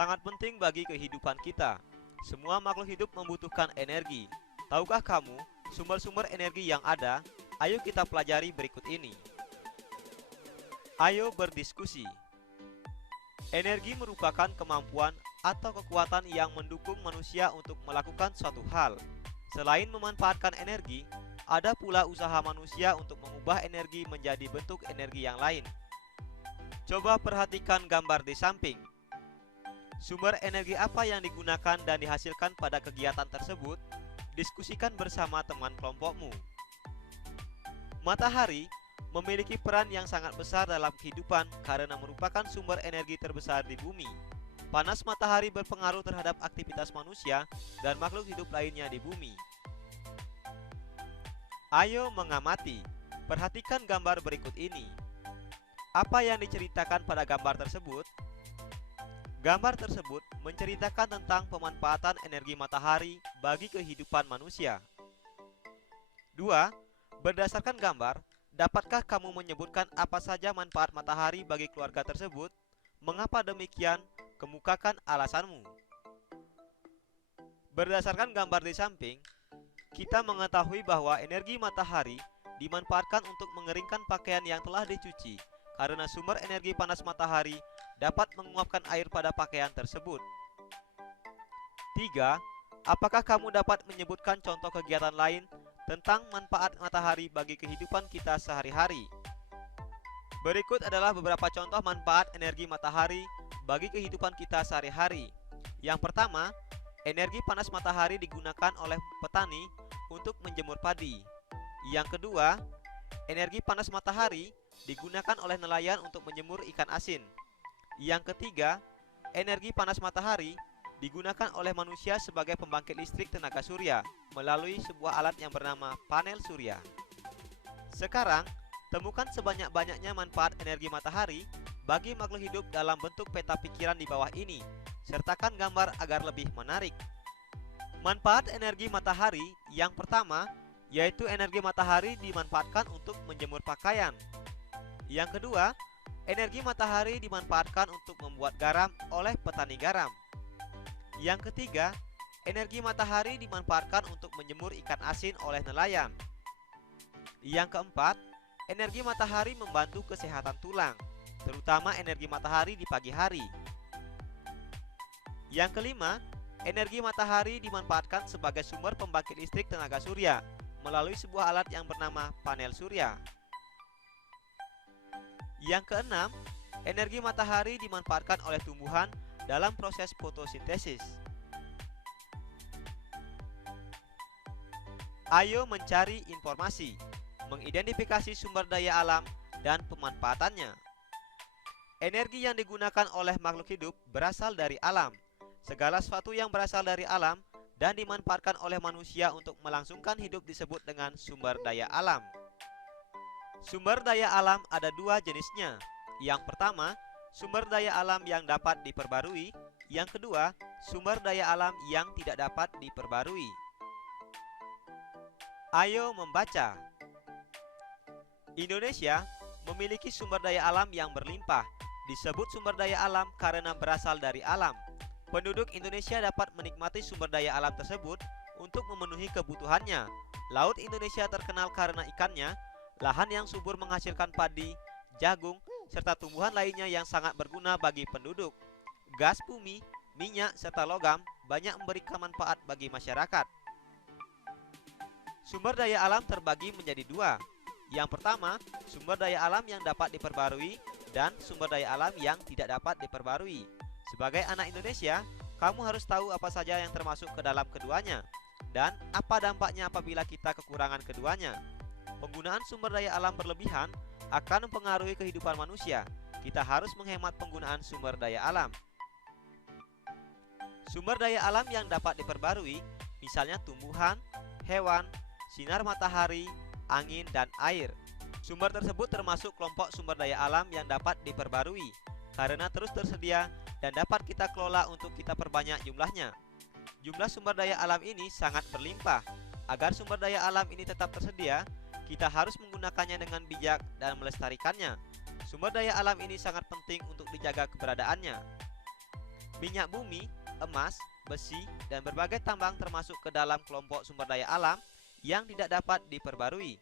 sangat penting bagi kehidupan kita. Semua makhluk hidup membutuhkan energi. Tahukah kamu sumber-sumber energi yang ada? Ayo kita pelajari berikut ini. Ayo berdiskusi. Energi merupakan kemampuan atau kekuatan yang mendukung manusia untuk melakukan suatu hal. Selain memanfaatkan energi, ada pula usaha manusia untuk mengubah energi menjadi bentuk energi yang lain. Coba perhatikan gambar di samping. Sumber energi apa yang digunakan dan dihasilkan pada kegiatan tersebut? Diskusikan bersama teman kelompokmu. Matahari memiliki peran yang sangat besar dalam kehidupan karena merupakan sumber energi terbesar di bumi. Panas matahari berpengaruh terhadap aktivitas manusia dan makhluk hidup lainnya di bumi. Ayo mengamati. Perhatikan gambar berikut ini. Apa yang diceritakan pada gambar tersebut? Gambar tersebut menceritakan tentang pemanfaatan energi matahari bagi kehidupan manusia. 2. Berdasarkan gambar, dapatkah kamu menyebutkan apa saja manfaat matahari bagi keluarga tersebut? Mengapa demikian? Kemukakan alasanmu. Berdasarkan gambar di samping, kita mengetahui bahwa energi matahari dimanfaatkan untuk mengeringkan pakaian yang telah dicuci, karena sumber energi panas matahari dapat menguapkan air pada pakaian tersebut. 3. Apakah kamu dapat menyebutkan contoh kegiatan lain tentang manfaat matahari bagi kehidupan kita sehari-hari? Berikut adalah beberapa contoh manfaat energi matahari bagi kehidupan kita sehari-hari. Yang pertama, energi panas matahari digunakan oleh petani untuk menjemur padi. Yang kedua, energi panas matahari digunakan oleh nelayan untuk menjemur ikan asin. Yang ketiga, energi panas matahari digunakan oleh manusia sebagai pembangkit listrik tenaga surya melalui sebuah alat yang bernama panel surya. Sekarang, temukan sebanyak-banyaknya manfaat energi matahari bagi makhluk hidup dalam bentuk peta pikiran di bawah ini. Sertakan gambar agar lebih menarik. Manfaat energi matahari yang pertama, yaitu energi matahari dimanfaatkan untuk menjemur pakaian. Yang kedua, energi matahari dimanfaatkan untuk membuat garam oleh petani garam. Yang ketiga, energi matahari dimanfaatkan untuk menjemur ikan asin oleh nelayan. Yang keempat, energi matahari membantu kesehatan tulang, terutama energi matahari di pagi hari. Yang kelima, energi matahari dimanfaatkan sebagai sumber pembangkit listrik tenaga surya melalui sebuah alat yang bernama panel surya. Yang keenam, energi matahari dimanfaatkan oleh tumbuhan dalam proses fotosintesis. Ayo mencari informasi, mengidentifikasi sumber daya alam dan pemanfaatannya. Energi yang digunakan oleh makhluk hidup berasal dari alam. Segala sesuatu yang berasal dari alam dan dimanfaatkan oleh manusia untuk melangsungkan hidup disebut dengan sumber daya alam. Sumber daya alam ada dua jenisnya. Yang pertama, sumber daya alam yang dapat diperbarui. Yang kedua, sumber daya alam yang tidak dapat diperbarui. Ayo membaca. Indonesia memiliki sumber daya alam yang berlimpah. Disebut sumber daya alam karena berasal dari alam. Penduduk Indonesia dapat menikmati sumber daya alam tersebut untuk memenuhi kebutuhannya. Laut Indonesia terkenal karena ikannya, lahan yang subur menghasilkan padi, jagung, serta tumbuhan lainnya yang sangat berguna bagi penduduk. Gas bumi, minyak, serta logam banyak memberikan manfaat bagi masyarakat. Sumber daya alam terbagi menjadi dua. Yang pertama, sumber daya alam yang dapat diperbarui dan sumber daya alam yang tidak dapat diperbarui. Sebagai anak Indonesia, kamu harus tahu apa saja yang termasuk ke dalam keduanya dan apa dampaknya apabila kita kekurangan keduanya. Penggunaan sumber daya alam berlebihan akan mempengaruhi kehidupan manusia. Kita harus menghemat penggunaan sumber daya alam. Sumber daya alam yang dapat diperbarui, misalnya tumbuhan, hewan, sinar matahari, angin, dan air. Sumber tersebut termasuk kelompok sumber daya alam yang dapat diperbarui karena terus tersedia dan dapat kita kelola untuk kita perbanyak jumlahnya. Jumlah sumber daya alam ini sangat berlimpah. Agar sumber daya alam ini tetap tersedia, kita harus menggunakannya dengan bijak dan melestarikannya. Sumber daya alam ini sangat penting untuk dijaga keberadaannya. Minyak bumi, emas, besi, dan berbagai tambang termasuk ke dalam kelompok sumber daya alam yang tidak dapat diperbarui.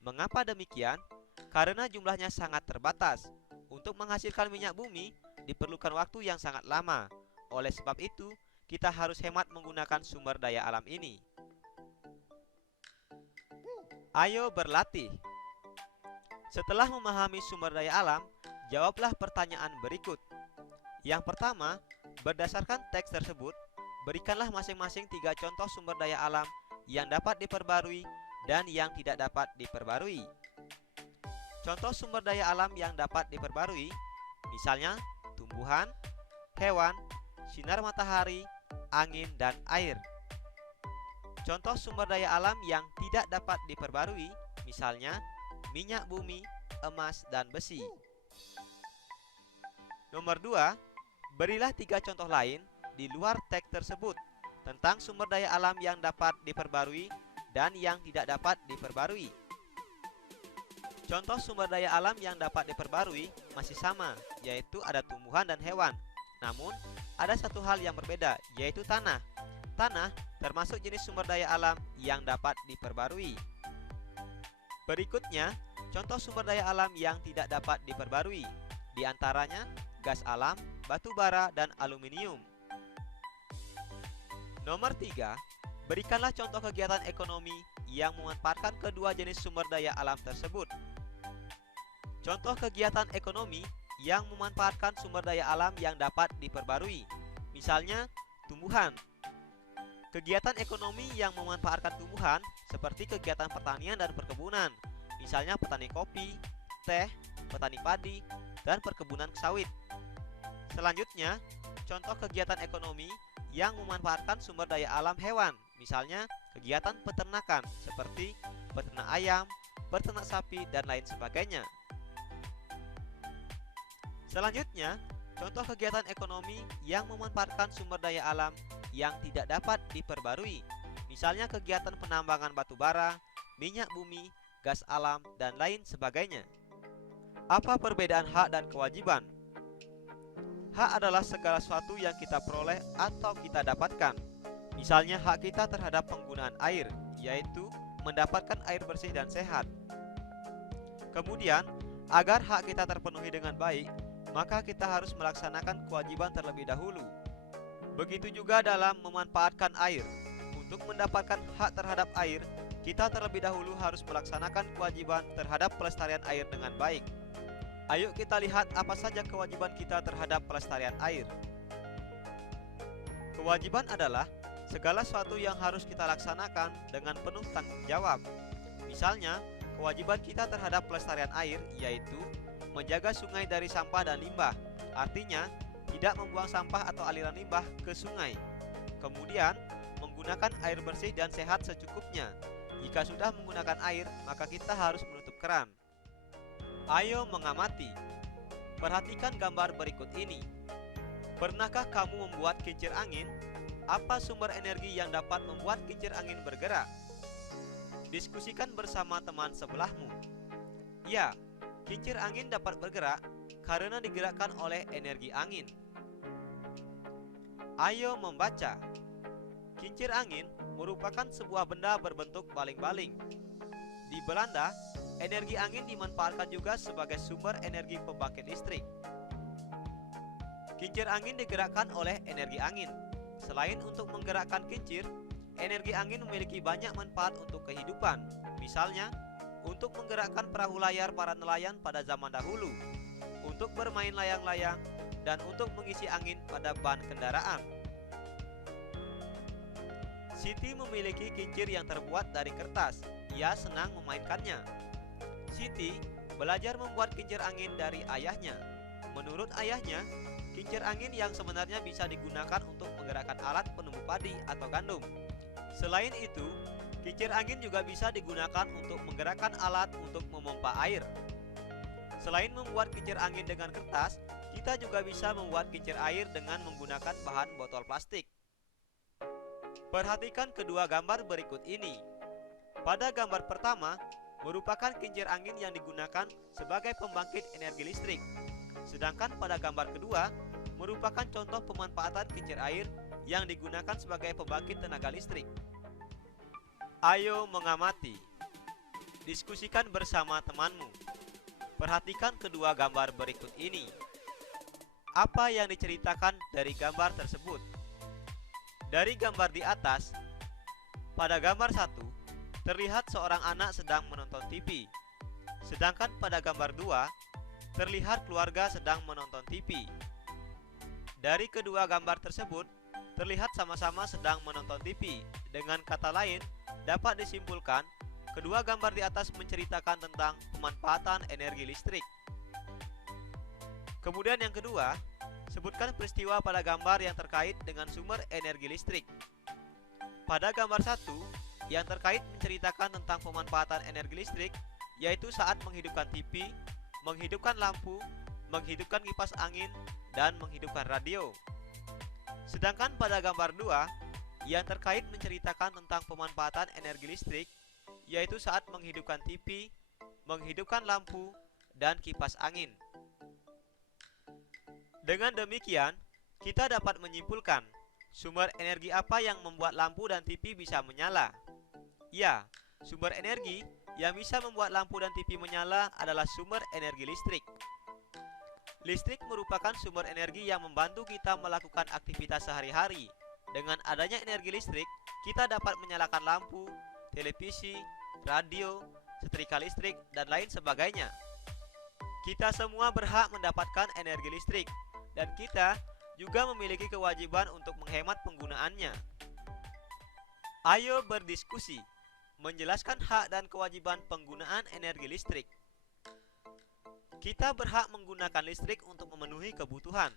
Mengapa demikian? Karena jumlahnya sangat terbatas. Untuk menghasilkan minyak bumi diperlukan waktu yang sangat lama. Oleh sebab itu, kita harus hemat menggunakan sumber daya alam ini. Ayo berlatih. Setelah memahami sumber daya alam, jawablah pertanyaan berikut. Yang pertama, berdasarkan teks tersebut, berikanlah masing-masing 3 contoh sumber daya alam yang dapat diperbarui dan yang tidak dapat diperbarui. Contoh sumber daya alam yang dapat diperbarui, misalnya tumbuhan, hewan, sinar matahari, angin, dan air. Contoh sumber daya alam yang tidak dapat diperbarui, misalnya minyak bumi, emas, dan besi. Nomor 2, berilah 3 contoh lain di luar teks tersebut tentang sumber daya alam yang dapat diperbarui dan yang tidak dapat diperbarui. Contoh sumber daya alam yang dapat diperbarui masih sama, yaitu ada tumbuhan dan hewan. Namun, ada satu hal yang berbeda, yaitu tanah. Tanah termasuk jenis sumber daya alam yang dapat diperbarui. Berikutnya, contoh sumber daya alam yang tidak dapat diperbarui, di antaranya gas alam, batu bara, dan aluminium. Nomor 3, berikanlah contoh kegiatan ekonomi yang memanfaatkan kedua jenis sumber daya alam tersebut. Contoh kegiatan ekonomi yang memanfaatkan sumber daya alam yang dapat diperbarui, misalnya tumbuhan. Kegiatan ekonomi yang memanfaatkan tumbuhan seperti kegiatan pertanian dan perkebunan, misalnya petani kopi, teh, petani padi, dan perkebunan sawit. Selanjutnya, contoh kegiatan ekonomi yang memanfaatkan sumber daya alam hewan, misalnya kegiatan peternakan seperti peternak ayam, peternak sapi, dan lain sebagainya. Selanjutnya, contoh kegiatan ekonomi yang memanfaatkan sumber daya alam yang tidak dapat diperbarui, misalnya kegiatan penambangan batu bara, minyak bumi, gas alam, dan lain sebagainya. Apa perbedaan hak dan kewajiban? Hak adalah segala sesuatu yang kita peroleh atau kita dapatkan. Misalnya hak kita terhadap penggunaan air, yaitu mendapatkan air bersih dan sehat. Kemudian, agar hak kita terpenuhi dengan baik, maka kita harus melaksanakan kewajiban terlebih dahulu. Begitu juga dalam memanfaatkan air. Untuk mendapatkan hak terhadap air, kita terlebih dahulu harus melaksanakan kewajiban terhadap pelestarian air dengan baik. Ayo kita lihat apa saja kewajiban kita terhadap pelestarian air. Kewajiban adalah segala sesuatu yang harus kita laksanakan dengan penuh tanggung jawab. Misalnya, kewajiban kita terhadap pelestarian air yaitu menjaga sungai dari sampah dan limbah. Artinya, tidak membuang sampah atau aliran limbah ke sungai. Kemudian, menggunakan air bersih dan sehat secukupnya. Jika sudah menggunakan air, maka kita harus menutup keran. Ayo mengamati. Perhatikan gambar berikut ini. Pernahkah kamu membuat kincir angin? Apa sumber energi yang dapat membuat kincir angin bergerak? Diskusikan bersama teman sebelahmu. Ya, kincir angin dapat bergerak karena digerakkan oleh energi angin. Ayo membaca. Kincir angin merupakan sebuah benda berbentuk baling-baling. Di Belanda, energi angin dimanfaatkan juga sebagai sumber energi pembangkit listrik. Kincir angin digerakkan oleh energi angin. Selain untuk menggerakkan kincir, energi angin memiliki banyak manfaat untuk kehidupan. Misalnya, untuk menggerakkan perahu layar para nelayan pada zaman dahulu, untuk bermain layang-layang, dan untuk mengisi angin pada ban kendaraan. Siti memiliki kincir yang terbuat dari kertas. Ia senang memainkannya. Siti belajar membuat kincir angin dari ayahnya. Menurut ayahnya, kincir angin yang sebenarnya bisa digunakan untuk menggerakkan alat penumbuh padi atau gandum. Selain itu, kincir angin juga bisa digunakan untuk menggerakkan alat untuk memompa air. Selain membuat kincir angin dengan kertas, kita juga bisa membuat kincir air dengan menggunakan bahan botol plastik. Perhatikan kedua gambar berikut ini. Pada gambar pertama, merupakan kincir angin yang digunakan sebagai pembangkit energi listrik. Sedangkan pada gambar kedua, merupakan contoh pemanfaatan kincir air yang digunakan sebagai pembangkit tenaga listrik. Ayo mengamati. Diskusikan bersama temanmu. Perhatikan kedua gambar berikut ini. Apa yang diceritakan dari gambar tersebut? Dari gambar di atas, pada gambar 1, terlihat seorang anak sedang menonton TV. Sedangkan pada gambar 2, terlihat keluarga sedang menonton TV. Dari kedua gambar tersebut, terlihat sama-sama sedang menonton TV. Dengan kata lain, dapat disimpulkan, kedua gambar di atas menceritakan tentang pemanfaatan energi listrik. Kemudian yang kedua, sebutkan peristiwa pada gambar yang terkait dengan sumber energi listrik. Pada gambar 1, yang terkait menceritakan tentang pemanfaatan energi listrik, yaitu saat menghidupkan TV, menghidupkan lampu, menghidupkan kipas angin, dan menghidupkan radio. Sedangkan pada gambar 2, yang terkait menceritakan tentang pemanfaatan energi listrik, yaitu saat menghidupkan TV, menghidupkan lampu, dan kipas angin. Dengan demikian, kita dapat menyimpulkan sumber energi apa yang membuat lampu dan TV bisa menyala. Ya, sumber energi yang bisa membuat lampu dan TV menyala adalah sumber energi listrik. Listrik merupakan sumber energi yang membantu kita melakukan aktivitas sehari-hari. Dengan adanya energi listrik, kita dapat menyalakan lampu, televisi, radio, setrika listrik, dan lain sebagainya. Kita semua berhak mendapatkan energi listrik, dan kita juga memiliki kewajiban untuk menghemat penggunaannya. Ayo berdiskusi, menjelaskan hak dan kewajiban penggunaan energi listrik. Kita berhak menggunakan listrik untuk memenuhi kebutuhan.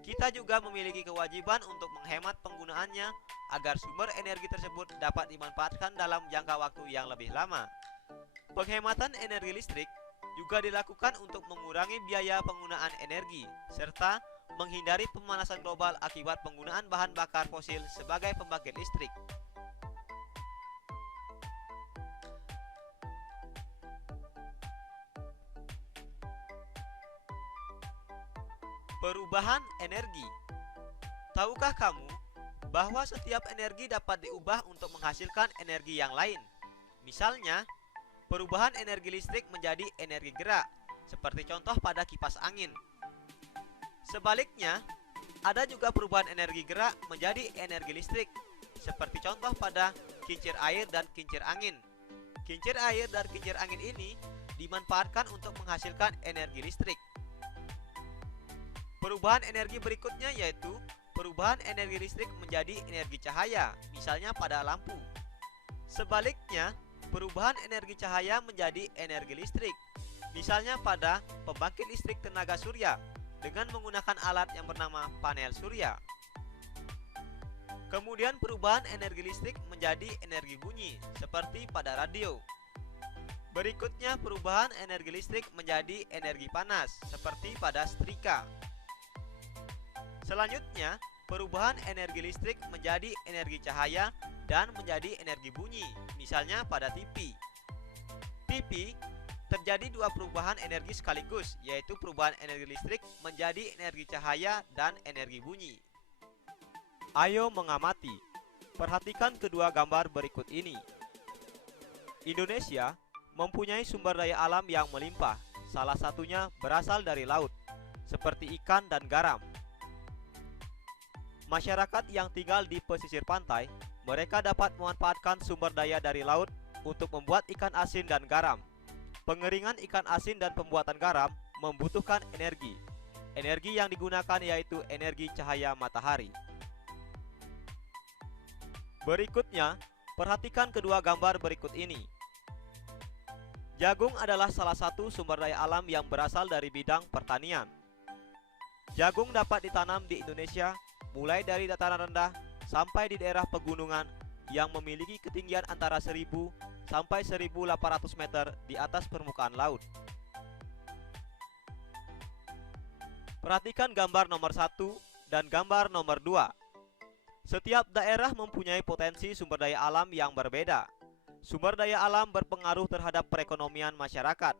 Kita juga memiliki kewajiban untuk menghemat penggunaannya agar sumber energi tersebut dapat dimanfaatkan dalam jangka waktu yang lebih lama. Penghematan energi listrik juga dilakukan untuk mengurangi biaya penggunaan energi, serta menghindari pemanasan global akibat penggunaan bahan bakar fosil sebagai pembangkit listrik. Perubahan energi. Tahukah kamu bahwa setiap energi dapat diubah untuk menghasilkan energi yang lain? Misalnya, perubahan energi listrik menjadi energi gerak, seperti contoh pada kipas angin. Sebaliknya, ada juga perubahan energi gerak menjadi energi listrik, seperti contoh pada kincir air dan kincir angin. Kincir air dan kincir angin ini dimanfaatkan untuk menghasilkan energi listrik. Perubahan energi berikutnya yaitu perubahan energi listrik menjadi energi cahaya, misalnya pada lampu. Sebaliknya, perubahan energi cahaya menjadi energi listrik, misalnya pada pembangkit listrik tenaga surya dengan menggunakan alat yang bernama panel surya. Kemudian perubahan energi listrik menjadi energi bunyi, seperti pada radio. Berikutnya perubahan energi listrik menjadi energi panas, seperti pada setrika. Selanjutnya, perubahan energi listrik menjadi energi cahaya dan menjadi energi bunyi, misalnya pada TV. TV terjadi dua perubahan energi sekaligus, yaitu perubahan energi listrik menjadi energi cahaya dan energi bunyi. Ayo mengamati. Perhatikan kedua gambar berikut ini. Indonesia mempunyai sumber daya alam yang melimpah, salah satunya berasal dari laut, seperti ikan dan garam. Masyarakat yang tinggal di pesisir pantai, mereka dapat memanfaatkan sumber daya dari laut untuk membuat ikan asin dan garam. Pengeringan ikan asin dan pembuatan garam membutuhkan energi. Energi yang digunakan yaitu energi cahaya matahari. Berikutnya, perhatikan kedua gambar berikut ini. Jagung adalah salah satu sumber daya alam yang berasal dari bidang pertanian. Jagung dapat ditanam di Indonesia mulai dari dataran rendah sampai di daerah pegunungan yang memiliki ketinggian antara 1000 sampai 1800 meter di atas permukaan laut. Perhatikan gambar nomor 1 dan gambar nomor 2. Setiap daerah mempunyai potensi sumber daya alam yang berbeda. Sumber daya alam berpengaruh terhadap perekonomian masyarakat.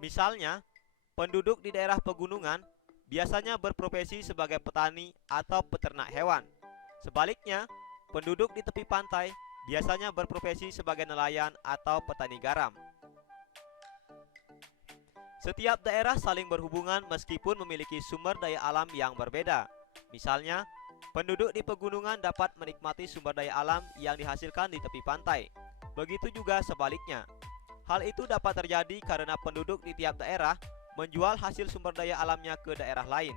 Misalnya, penduduk di daerah pegunungan biasanya berprofesi sebagai petani atau peternak hewan. Sebaliknya, penduduk di tepi pantai biasanya berprofesi sebagai nelayan atau petani garam. Setiap daerah saling berhubungan meskipun memiliki sumber daya alam yang berbeda. Misalnya, penduduk di pegunungan dapat menikmati sumber daya alam yang dihasilkan di tepi pantai. Begitu juga sebaliknya. Hal itu dapat terjadi karena penduduk di tiap daerah menjual hasil sumber daya alamnya ke daerah lain.